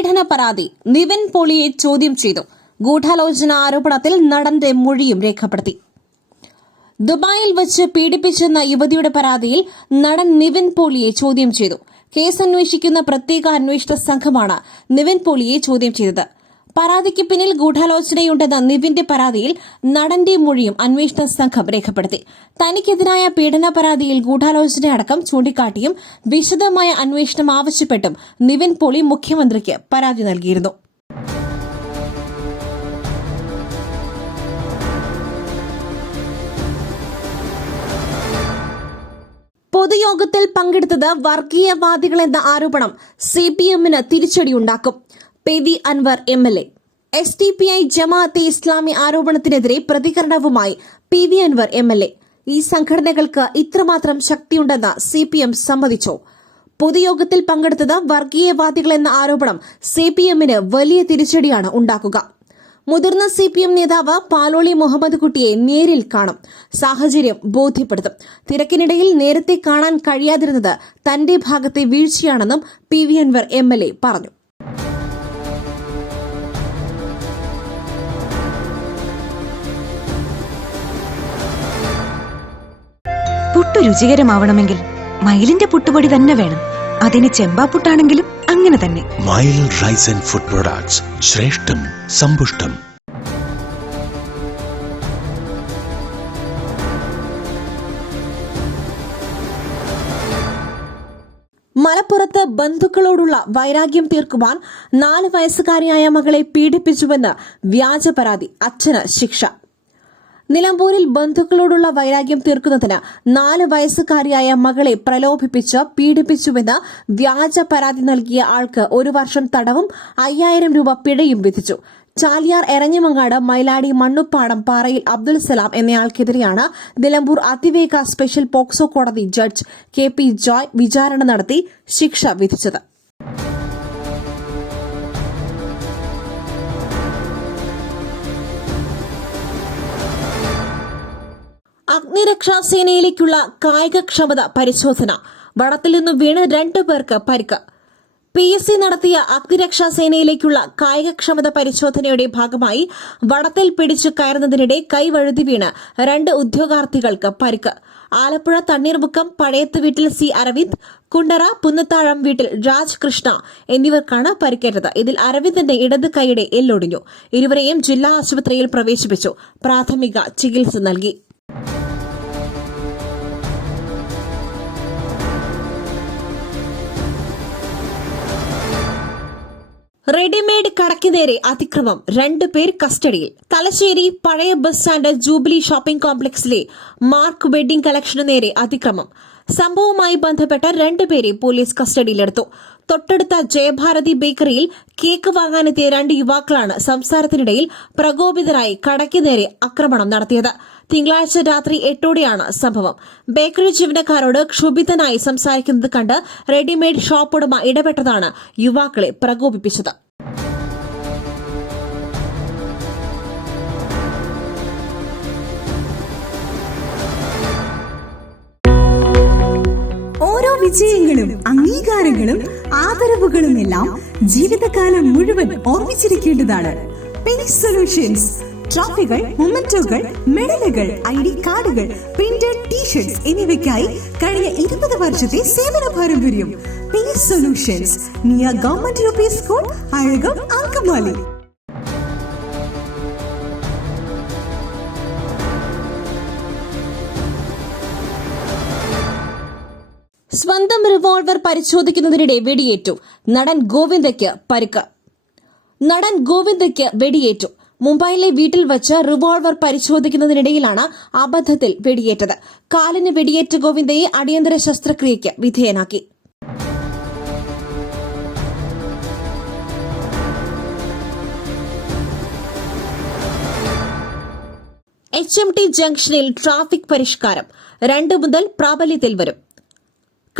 പീഡന പരാതി നിവിൻ പോളിയെ ചോദ്യം ചെയ്തു. ഗൂഢാലോചന ആരോപണത്തിൽ നടന്റെ മൊഴിയും രേഖപ്പെടുത്തി. ദുബായിൽ വച്ച് പീഡിപ്പിച്ചെന്ന യുവതിയുടെ പരാതിയിൽ നടൻ നിവിൻ പോളിയെ ചോദ്യം ചെയ്തു. കേസ് അന്വേഷിക്കുന്ന പ്രത്യേക അന്വേഷണ സംഘമാണ് നിവിൻ പോളിയെ ചോദ്യം ചെയ്തത്. പരാതിക്ക് പിന്നിൽ ഗൂഢാലോചനയുണ്ടെന്ന നിവിന്റെ പരാതിയിൽ നടന്റെ മൊഴിയും അന്വേഷണ സംഘം രേഖപ്പെടുത്തി. തനിക്കെതിരായ പീഡന പരാതിയിൽ ഗൂഢാലോചനയടക്കം ചൂണ്ടിക്കാട്ടിയും വിശദമായ അന്വേഷണം ആവശ്യപ്പെട്ടും നിവിൻ പോളി മുഖ്യമന്ത്രിക്ക് പരാതി നൽകിയിരുന്നു. പൊതുയോഗത്തിൽ പങ്കെടുത്തത് വർഗീയവാദികളെന്ന ആരോപണം സി പി എമ്മിന് തിരിച്ചടിയുണ്ടാക്കും. P V Anvar M L A. S D P I Jamaat-e Islami ആരോപണത്തിനെതിരെ പ്രതികരണവുമായി P V Anvar M L A. ഈ സംഘടനകൾക്ക് ഇത്രമാത്രം ശക്തിയുണ്ടെന്ന് സി പി എം സമ്മതിച്ചു. പൊതുയോഗത്തിൽ പങ്കെടുത്തത് വർഗീയവാദികളെന്ന ആരോപണം സി പി എമ്മിന് വലിയ തിരിച്ചടിയാണ് ഉണ്ടാക്കുക. മുതിർന്ന സി പി എം നേതാവ് പാലോളി മുഹമ്മദ് കുട്ടിയെ നേരിൽ കാണും സാഹചര്യം ബോധ്യപ്പെടുത്തും. തിരക്കിനിടയിൽ നേരത്തെ കാണാൻ കഴിയാതിരുന്നത് തന്റെ ഭാഗത്തെ വീഴ്ചയാണെന്നും P V Anvar M L A പറഞ്ഞു. പുട്ടു രുചികരമാവണമെങ്കിൽ മയിലിന്റെ പുട്ടുപൊടി തന്നെ വേണം. അതിന് ചെമ്പാപ്പുട്ടാണെങ്കിലും അങ്ങനെ തന്നെ. മയിൽ റൈസ് ആൻഡ് ഫുഡ് പ്രൊഡക്ട്സ്. ശ്രേഷ്ഠം സമ്പുഷ്ടം. മലപ്പുറത്ത് ബന്ധുക്കളോടുള്ള വൈരാഗ്യം തീർക്കുവാൻ നാല് വയസ്സുകാരിയായ മകളെ പീഡിപ്പിച്ചുവെന്ന് വ്യാജ പരാതി അച്ഛന് ശിക്ഷ. നിലമ്പൂരിൽ ബന്ധുക്കളോടുള്ള വൈരാഗ്യം തീർക്കുന്നതിന് നാല് വയസ്സുകാരിയായ മകളെ പ്രലോഭിപ്പിച്ച് പീഡിപ്പിച്ചുവെന്ന് വ്യാജ പരാതി നൽകിയ ആൾക്ക് ഒരു വർഷം തടവും അയ്യായിരം രൂപ പിഴയും വിധിച്ചു. ചാലിയാർ എരഞ്ഞിമങ്ങാട് മൈലാടി മണ്ണുപ്പാടം പാറയിൽ അബ്ദുൽ സലാം എന്നയാൾക്കെതിരെയാണ് നിലമ്പൂർ അതിവേഗ സ്പെഷ്യൽ പോക്സോ കോടതി ജഡ്ജ് കെ പി ജോയ് വിചാരണ നടത്തി ശിക്ഷ വിധിച്ചത്. അഗ്നിരക്ഷാസേനയിലേക്കുള്ള കായികക്ഷമത പരിശോധന. വടത്തിൽ നിന്ന് വീണ് രണ്ടു പേർക്ക് പരിക്ക്. പി എസ് സി നടത്തിയ അഗ്നിരക്ഷാസേനയിലേക്കുള്ള കായികക്ഷമത പരിശോധനയുടെ ഭാഗമായി വടത്തിൽ പിടിച്ചു കയറുന്നതിനിടെ കൈവഴുതി വീണ് രണ്ട് ഉദ്യോഗാർത്ഥികൾക്ക് പരിക്ക്. ആലപ്പുഴ തണ്ണീർമുക്കം പഴയത്ത് വീട്ടിൽ സി അരവിന്ദ് കുണ്ടറ പുന്നത്താഴം വീട്ടിൽ രാജ് കൃഷ്ണ എന്നിവർക്കാണ് പരിക്കേറ്റത്. ഇതിൽ അരവിന്ദിന്റെ ഇടത് കൈയുടെ എല്ലൊടിഞ്ഞു. ഇരുവരെയും ജില്ലാ ആശുപത്രിയിൽ പ്രവേശിപ്പിച്ചു. പ്രാഥമിക ചികിത്സ നൽകി. റെഡിമെയ്ഡ് കടയ്ക്ക് നേരെ അതിക്രമം രണ്ടുപേർ കസ്റ്റഡിയിൽ. തലശ്ശേരി പഴയ ബസ് സ്റ്റാൻഡ് ജൂബിലി ഷോപ്പിംഗ് കോംപ്ലക്സിലെ മാർക്ക് വെഡിംഗ് കളക്ഷന് നേരെ അതിക്രമം. സംഭവവുമായി ബന്ധപ്പെട്ട രണ്ടുപേരെ പോലീസ് കസ്റ്റഡിയിലെടുത്തു. തൊട്ടടുത്ത ജയഭാരതി ബേക്കറിയിൽ കേക്ക് വാങ്ങാനെത്തിയ രണ്ട് യുവാക്കളാണ് സംസാരത്തിനിടയിൽ പ്രകോപിതരായി കടയ്ക്ക് നേരെ ആക്രമണം നടത്തിയത്. തിങ്കളാഴ്ച രാത്രി എട്ടോടെയാണ് സംഭവം. ബേക്കറി ജീവനക്കാരോട് ക്ഷുഭിതനായി സംസാരിക്കുന്നത് കണ്ട് റെഡിമെയ്ഡ് ഷോപ്പ് ഉടമ ഇടപെട്ടതാണ് യുവാക്കളെ പ്രകോപിപ്പിച്ചത്. ഓരോ വിജയങ്ങളും അംഗീകാരങ്ങളും ആദരവുകളും എല്ലാം ജീവിതകാലം മുഴുവൻ ഓർമ്മിച്ചിരിക്കേണ്ടതാണ്. പേജ് സൊല്യൂഷൻസ് ട്രോഫികൾ മൊമെന്റോകൾ മെഡലുകൾ ഐ ഡി കാർഡുകൾ പ്രിന്റഡ് ടീഷർട്സ് എന്നിവയ്ക്കായി കഴിഞ്ഞ ഇരുപത് വർഷത്തെ സേവന പാരമ്പര്യം. Solutions near government U P school Azhakam Angamaly. സ്വന്തം റിവോൾവർ പരിശോധിക്കുന്നതിനിടെ വെടിയേറ്റു. നടൻ ഗോവിന്ദയ്ക്ക് പരിക്ക്. നടൻ ഗോവിന്ദയ്ക്ക് വെടിയേറ്റു. മുംബൈയിലെ വീട്ടിൽ വച്ച് റിവോൾവർ പരിശോധിക്കുന്നതിനിടയിലാണ് അബദ്ധത്തിൽ വെടിയേറ്റത്. കാലിന് വെടിയേറ്റ ഗോവിന്ദയെ അടിയന്തര ശസ്ത്രക്രിയയ്ക്ക് വിധേയനാക്കി. എച്ച് എം ടി ജംഗ്ഷനിൽ ട്രാഫിക് പരിഷ്കാരം. രണ്ട് മുതൽ പ്രാബല്യത്തിൽ വരും.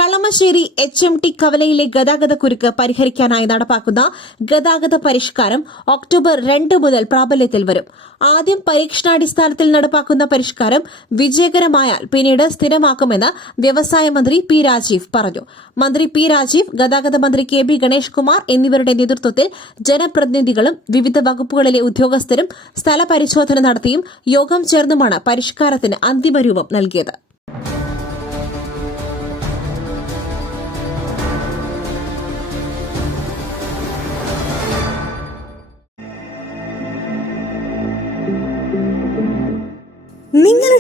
കളമശ്ശേരി എച്ച് എം ടി കവലയിലെ ഗതാഗത കുരുക്ക് പരിഹരിക്കാനായി നടപ്പാക്കുന്ന ഗതാഗത പരിഷ്കാരം ഒക്ടോബർ രണ്ട് മുതൽ പ്രാബല്യത്തിൽ വരും. ആദ്യം പരീക്ഷണാടിസ്ഥാനത്തിൽ നടപ്പാക്കുന്ന പരിഷ്കാരം വിജയകരമായാൽ പിന്നീട് സ്ഥിരമാക്കുമെന്ന് വ്യവസായ മന്ത്രി പി രാജീവ് പറഞ്ഞു. മന്ത്രി പി രാജീവ് ഗതാഗത മന്ത്രി കെ ബി ഗണേഷ് കുമാർ എന്നിവരുടെ നേതൃത്വത്തിൽ ജനപ്രതിനിധികളും വിവിധ വകുപ്പുകളിലെ ഉദ്യോഗസ്ഥരും സ്ഥലപരിശോധന നടത്തിയും യോഗം ചേർന്നുമാണ് പരിഷ്കാരത്തിന് അന്തിമരൂപം നൽകിയത്.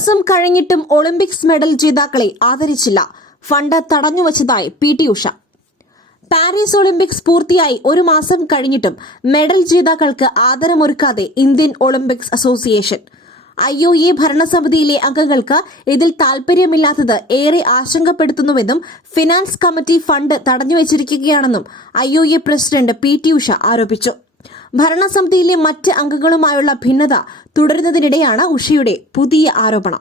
മാസം കഴിഞ്ഞിട്ടും ഒളിമ്പിക്സ് മെഡൽ ജേതാക്കളെ ആദരിച്ചില്ല. Fund തടഞ്ഞുവച്ചതായി P T Usha. Paris Olympics പൂർത്തിയായി ഒരു മാസം കഴിഞ്ഞിട്ടും മെഡൽ ജേതാക്കൾക്ക് ആദരമൊരുക്കാതെ Indian Olympics association. I O A ഭരണസമിതിയിലെ അംഗങ്ങൾക്ക് ഇതിൽ താൽപര്യമില്ലാത്തത് ഏറെ ആശങ്കപ്പെടുത്തുന്നുവെന്നും finance committee fund തടഞ്ഞുവച്ചിരിക്കുകയാണെന്നും I O A president P T Usha ആരോപിച്ചു. ഭരണസമിതിയിലെ മറ്റ് അംഗങ്ങളുമായുള്ള ഭിന്നത തുടരുന്നതിനിടെയാണ് ഉഷയുടെ പുതിയ ആരോപണം.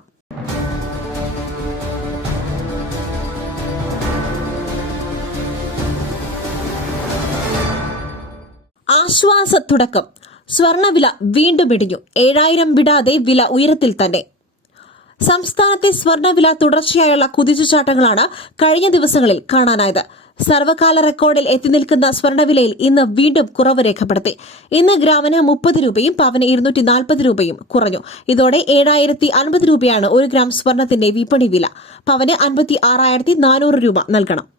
ആശ്വാസ തുടക്കം. സ്വർണവില വീണ്ടും ഇടിഞ്ഞു. ഏഴായിരം വിടാതെ വില ഉയരത്തിൽ തന്നെ. സംസ്ഥാനത്തെ സ്വർണവില തുടർച്ചയായുള്ള കുതിച്ചുചാട്ടങ്ങളാണ് കഴിഞ്ഞ ദിവസങ്ങളിൽ കാണാനായത്. സർവകാല റെക്കോർഡിൽ എത്തി നിൽക്കുന്ന സ്വർണവിലയിൽ ഇന്ന് വീണ്ടും കുറവ് രേഖപ്പെടുത്തി. ഇന്ന് ഗ്രാമിന് മുപ്പത് രൂപയും പവന് ഇരുന്നൂറ്റി നാൽപ്പത് രൂപയും കുറഞ്ഞു. ഇതോടെ ഏഴായിരത്തി അൻപത് രൂപയാണ് ഒരു ഗ്രാം സ്വർണത്തിന്റെ വിപണി വില. പവന് അൻപത്തി ആറായിരത്തി നാനൂറ് രൂപ നൽകണം.